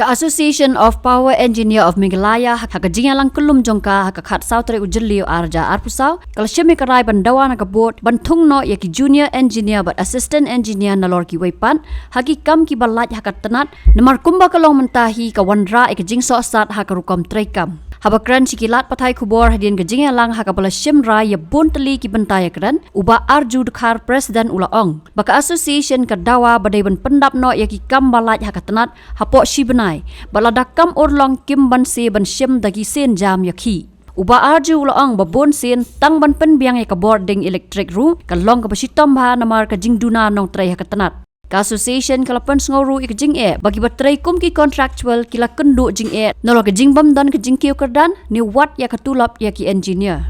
Ka Association of Power Engineer of Meghalaya haka jingalang kulum jongka haka khat sautre ujliu arja arpusau kalsyemi karai bandawa na kabot bantung no yaki junior engineer but assistant engineer na lor ki weipan haki kam ki balaj haka tenat namar kumba kalong mentahi ka wandra ek jing so sat haka rukom trekam habakran sikilat patai kubor hadian ke jingalang haka bala shimra ya bonteli ki bentaya kran uba arju dekhar presiden ulaong baka association kadawa badai ban pendap no yaki kam balaj haka tenat hapo shibenai baladakam orlong kim ban se ban shim dagi sen jam yakhi uba arju ulaong babon sen tang ban penbiang ya ka boarding electric ru kalong ka basitom ba namar ka jingduna nong trai haka tenat ka association kalapan sngoru ik jing e bagi batrai kum ki contractual kila kendu jing e nolo ka jingbam dan ka jingkiu kerdan ni wat ya katulap ya ki engineer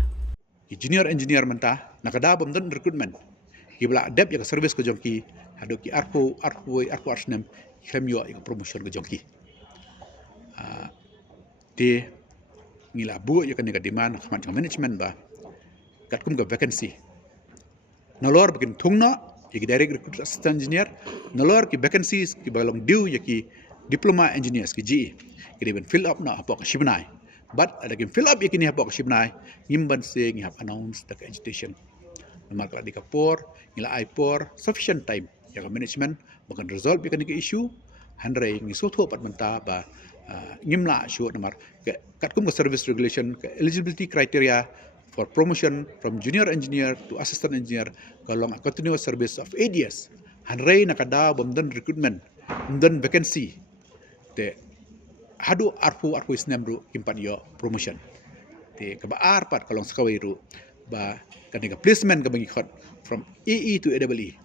engineer menta nakada bam dan recruitment ki bla dep ya ka service ko jongki hado ki arpo arsnem klem yo ya promotion ko jongki de ngila bu ya kan ka demand khamat management ba kat kum ka vacancy nolor bikin thungna yaki direct recruit assistant engineer nolor ki vacancies ki balong due yaki diploma engineers ki GE ki ben fill up na apa ka shibnai but ada ki fill up yaki ni apa ka shibnai ngimban se ngi have announce the agitation namar kala di kapor ngila aipor sufficient time ya management bakan resolve yaki ni issue handrai ngi sotho pat menta ba ngimla shu namar kat kum ka service regulation ka eligibility criteria for promotion from junior engineer to assistant engineer kalong a continuous service of 8 years hanrei nakada bomdan recruitment dan vacancy te hadu arpu isnem ru kimpan yo promotion te kaba arpat kalong sakawai ru ba kanega placement ka bangi khot from AE to AEE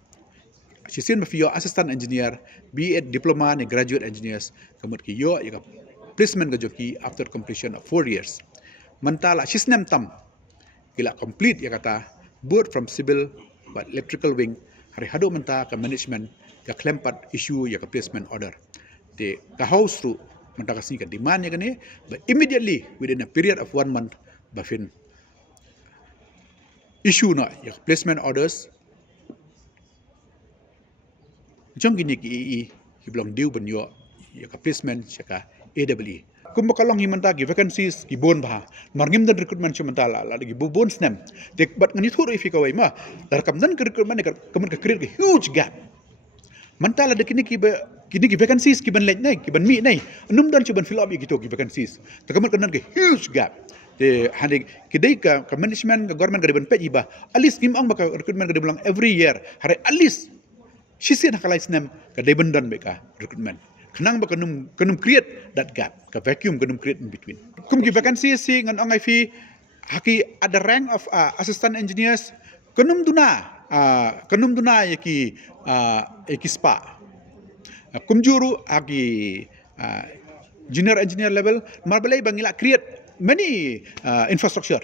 sisin ba yo assistant engineer be it diploma ne graduate engineers kamut ki yo ya placement ka joki after completion of 4 years mentala sisnem tam kila complete ya kata both from civil but electrical wing hari hado menta ka management ka klempat issue ya ka placement order de ka house ru menta ka sini ka demand ya kane but immediately within a period of 1 month bafin issue na ya placement orders jong gini ki ki belong due ben yo ya ka placement ya ka AWE kum bakalong himanta ki vacancies ki bon bah margim dan recruitment chumanta la gi bon snem dek bat ngani thuru ifi kawai ma dar kam dan recruitment ka kamun ka create a huge gap mantala de kini ki vacancies ki ban lej nai ki ban mi nai num dan chuban fill up ki to ki vacancies ta kamun kan ka huge gap de hande ki dei ka management ka government ka ban pe iba alis kim ang baka recruitment ka bilang every year hare alis shisin hakalai snem ka dei bandan be ka recruitment kenang ba kanum create that gap ka vacuum kanum create in between kum ki vacancy si ngan angai fi haki ada rank of assistant engineers kanum duna yaki spa kum juru haki junior engineer level marbalai bangila create many infrastructure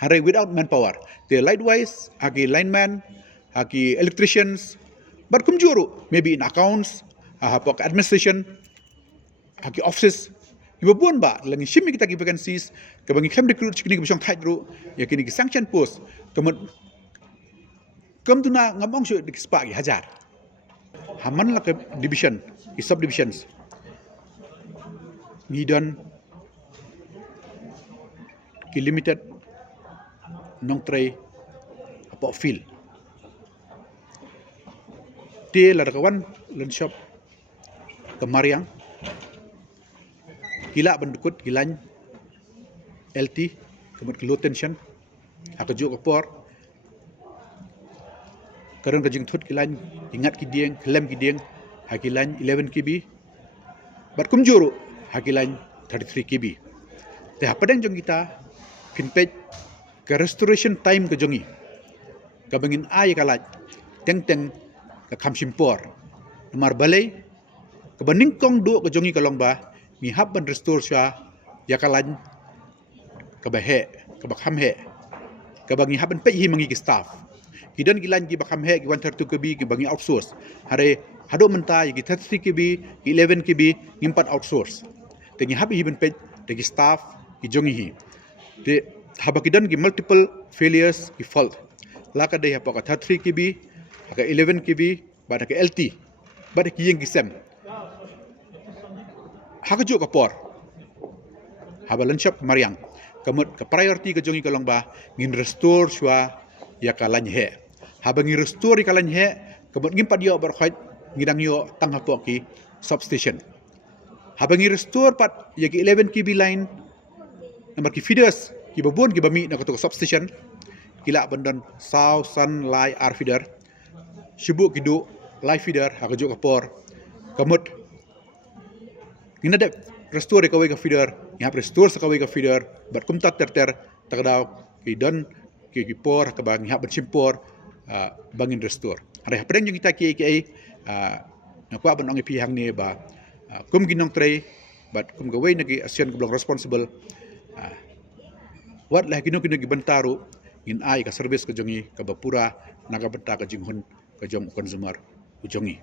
hare without manpower the likewise haki lineman haki electricians but kum juru maybe in accounts hapok administration haki offices ibu buan ba langi shimi kita ki vacancies ke bangi kham recruit chikini bisong thai ru ya kini ki sanction post kam tuna ngamong shu di spa ki hajar haman la ke division ki subdivisions ngidan ki limited nong tray apa field te la kawan lan shop Kemariang kila bendukut kilan LT kemudian low tension haka juk kapor karang kajing thut kilan ingat kidieng klem kidieng hakilan 11 kb bat kumjuru hakilan 33 kb te hapadang jong kita finpej ke restoration time ke jongi kabangin ay kalat teng ka khamsimpor namar balai kebaning kong do ke jongi kalong ba mi hab ban restore sya ya kalan ke bahe ke bakham he ke bangi haban pe hi mangi ki staff kidan gilan ki bakham he ki 132 kb ki bangi outsource hare hado menta ki 33 kb ki 11 kb ngimpat outsource tengi hab hi ban pe de ki staff ki jongi hi de habakidan ki multiple failures ki fault la ka de ha ka 33 kb ka 11 kb ba ka LT ba ki yeng ki sem hakajuk kapor habalanchap mariang kamut ke priority ke jongi kalong ba ngin restore shwa ya kalany he habang restore kalany he kamut ngim padio berkhait ngidang yo tang hapo ki substation habang restore pat ya ki 11 kb line nomor ki feeders ki babon ki bami na ko substation kila bandon saw sun lai ar feeder shibu kidu live feeder hakajuk kapor kamut ngina de restore ka feeder ngap restore sa ka feeder bat kumtat ter tagadaw ki don ki por ka bang ngap chimpor bangin restore are hapeng yung kita ki na kwa ban ong pi hang ne ba kum ginong tray bat kum gaway nagi asyan ko responsible wat lah ginong gibentaru in ai ka service ka jongi ka bapura naga benta ka jinghun ka jong consumer ujongi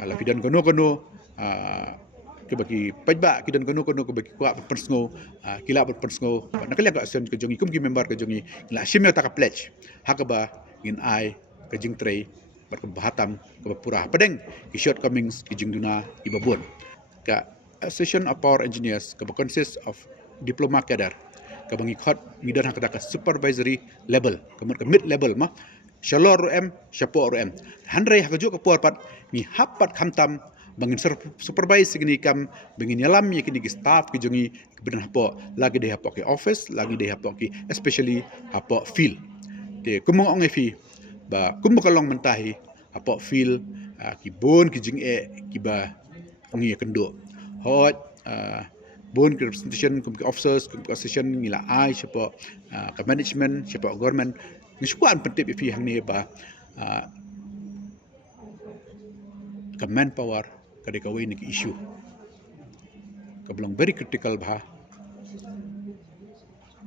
ala pidan kono ke bagi pajba kidan kono ke bagi kwa persngo kila persngo nakaliang ka asen ke jongi kum ki member ke jongi la shimya ta ka pledge hakaba in ai ke jing tray berkebahatam ke bapura padeng ki shortcomings ki jing duna ibabun ka association of power engineers ke consist of diploma cadre ke bangi khot midan hakada ka supervisory level ke mid level ma shalor m shapo m handrai hakajo ka porpat ni hapat khamtam bangin supervise gini kam bangin yalam ye kini staff ki jongi bedan hapo lagi de hapo ki office lagi de hapo ki especially hapo field te kumong ong fi ba kalong mentahi hapo field ki bon ki jing ki ba ngi kendo hot bon ki representation kum ki officers kum ki assistant ngila ai hapo ka management hapo government ni shuan pentip fi hang ni ba ka manpower kada kawai ni issue kablong very critical bah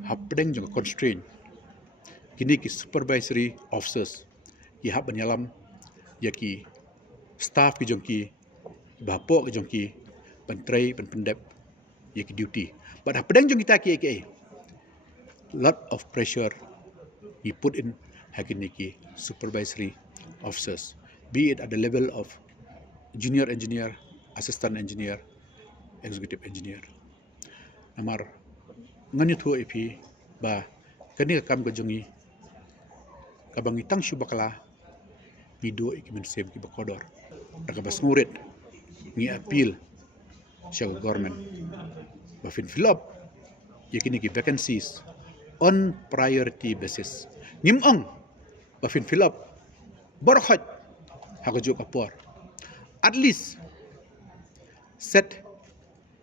hapdeng jong constraint kini ki supervisory officers ki hab banyalam ya ki staff ki jong ki bapo ki jong ki pentrai pendep ya ki duty but hapdeng jong kita ki lot of pressure we put in hakini ki supervisory officers be it at the level of junior engineer, assistant engineer, executive engineer. Namar ngani thu ipi ba kani kam gajongi kabangi tang subakala bido ikimen save ki bakodor. Daga bas ngurit ngi appeal sa government. Ba fill up yakini ki vacancies on priority basis. Ngimong ba fill up borkhat hakajo kapor. At least set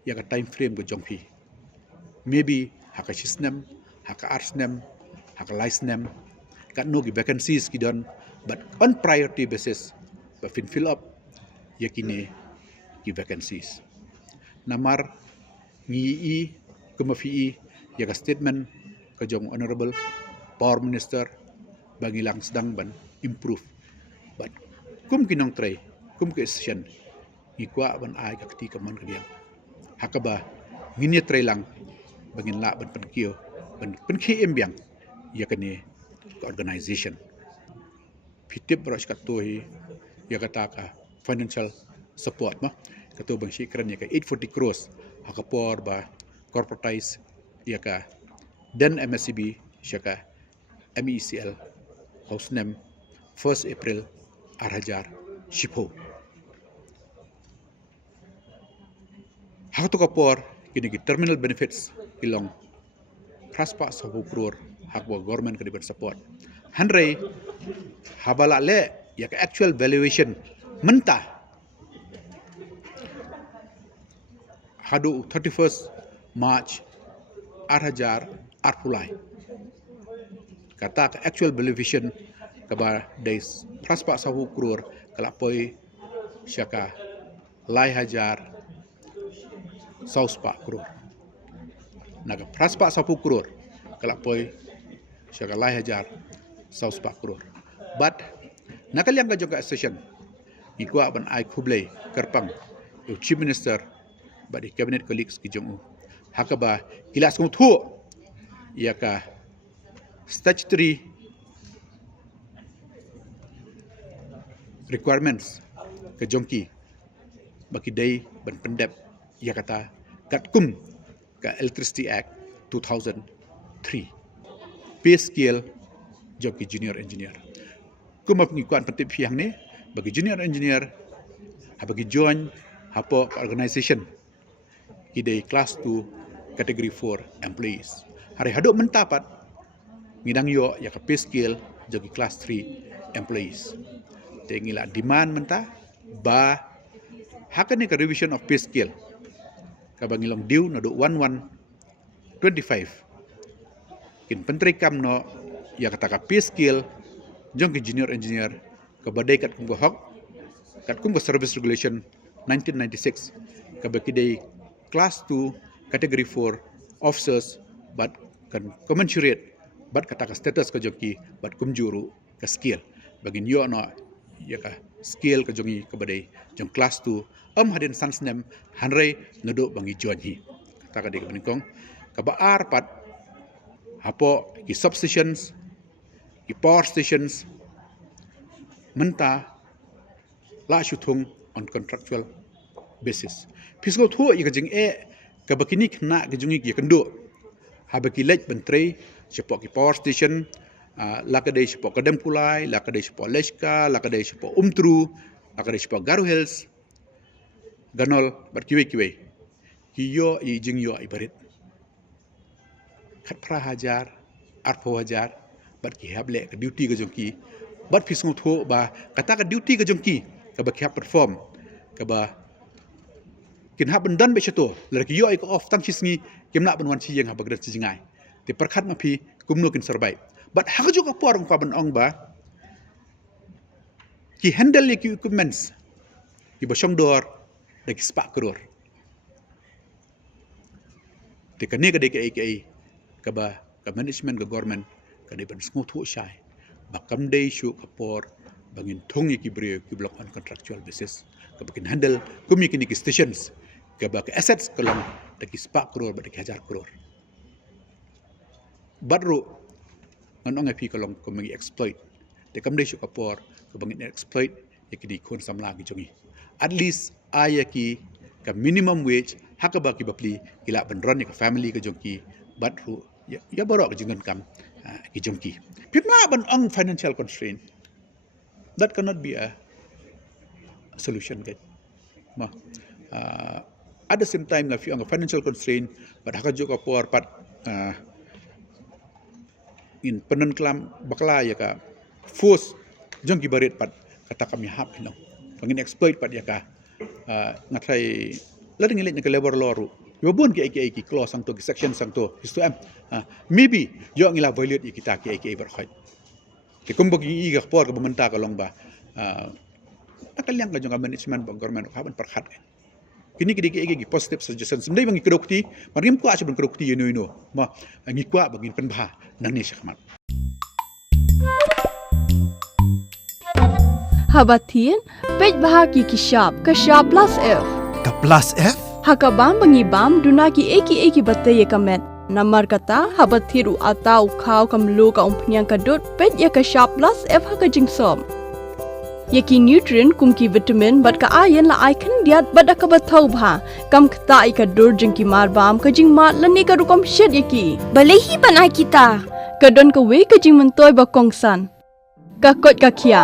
yaga time frame go jongpi maybe haka shisnem haka arsnem haka licenem kat no gi vacancies ki don but on priority basis ba fill up yakini ki vacancies namar ngi kumafi yaga statement ka jong honorable power minister bangilang sedang ban improve but kum kinong try kum ke session ikwa ban ai ka ketika mon kediam hakaba ngini trailang bangin la ban penkio ban penki embiang ya kene organization pitip beras katoi ya kata ka financial support ma kato bang shikran ya ka 840 crores hakapor ba corporatize ya ka dan MSCB syaka MECL housenem 1 April arhajar shipo hak to kapor kini terminal benefits ilong praspa 10 crore hak bo government ka diban support handrai habala le ya ka actual valuation mentah hadu 31st March 8,000 arpulai kata ka actual valuation kabar days praspa 10 crore kalapoi syaka lai hajar sauspa crore naga praspa 10 crore kalapoi syaka lai hajar sauspa crore but nakaliang ka juga session ikwa ban ai khublei kerpang chief minister badi cabinet colleagues ki jong hakaba kilas ngum thu yaka statutory requirements ke jongki baki day ban pendep ya kata kat kum ka Electricity Act 2003 pay scale job ki junior engineer kum ap ngikuan penting piang ni bagi junior engineer bagi join hapo organization kidai class 2 category 4 employees hari haduk mentapat ngidang yo ya ka pay scale jogi class 3 employees tengila demand menta ba hakane ka revision of pay scale ka bangilong due no do 1125 kin pentri kam no ya kata ka pay scale jong ki junior engineer ka badai kat kum hok kat kum service regulation 1996 ka bakidai class 2 category 4 officers but kan commensurate but kata ka status ka joki but kum juru ka skill bagin yo no ya ka skill ka jongi ka badai jong class 2 hadin sans nem hanrei ngedo bangi join hi kata ka dik menikong ka baar pat hapo ki substations ki power stations menta la shutung on contractual basis pisgo thu i ka jing ka bakini khna ka jungi ki kendo habaki lech bentrei sepok ki power station lakadai sepok kadam kulai lakadai sepok leshka lakadai sepok umtru lakadai sepok garu hills ganol bat kiwe hiyo i jing yo ibarit khat pra hajar arpo hajar bat ki hable ka duty ka jongki bat pisgo thu ba kata ka duty ka jongki ka ba khap perform ka ba kin ha bendan be chato laki yo ik off tang chisngi kimna ban wan chi yang ha bagda chi jingai te perkhat ma phi kumno kin survive but ha ju ka por ka ban ong ba ki handle ki equipments ki ba shong dor de ki spa kror te ka ne ka de ka ba ka management ka government ka de ban sngo thu shai ba kam dei shu ka por bangin thong ki bre ki block on contractual basis ka bakin handle kumi ki stations ka ba ka assets kolong de ki spa kror ba de ki hajar kror badru nganong api kolong ko mangi exploit te kam dei shu ka por ko bangin exploit yakidi kon samla ki jongi at least ayaki ka minimum wage hakaba ki bapli kila bandron ka family ka jongki badru ya baro ka jingan kam ki jongki pimla ban ong financial constraint that cannot be a solution get ma at the same time la fi ong financial constraint but hakajo ka por pat in penan klam bakla ya ka force jongki barit pat kata kami hap ino pangin exploit pat ya ka ngatai lading ilit ke labor law ru yo bun ki ki clause sang to ki section sang to is to am maybe yo ngila violate kita ki berkhait ke kumbog i ga por ka bamenta ka long ba akalyang ka jong management ba government ka ban perkhat kini ki positive suggestions ndai bangi krokti marim ko asibun krokti yeno ma ngi kwa bangin penbha nang ni sakmat Habatin pej bahagi ki shop ka shop plus f ka plus f hakabam bangi bam duna ki eki batte ye kamet namar kata habathiru atau khau kamlu ka umpnyang ka dot pej ya ka shop plus f haka jingsom yaki nutrient kumki vitamin bat ka iron la icon diat bada ka bathau bha kam khta I ka dur jingki mar bam ka jing ma lani ka rukom shed yaki balehi bana kita ka don ka we ka jing mentoy ba kongsan ka kot ka khia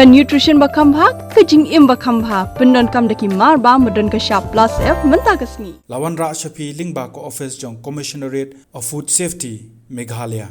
ka nutrition ba kham bha ka jing im ba kham bha pendon kam daki mar ba modon ka sharp plus f menta ka sni lawan ra shapi lingba ko office jong commissionerate of food safety Meghalaya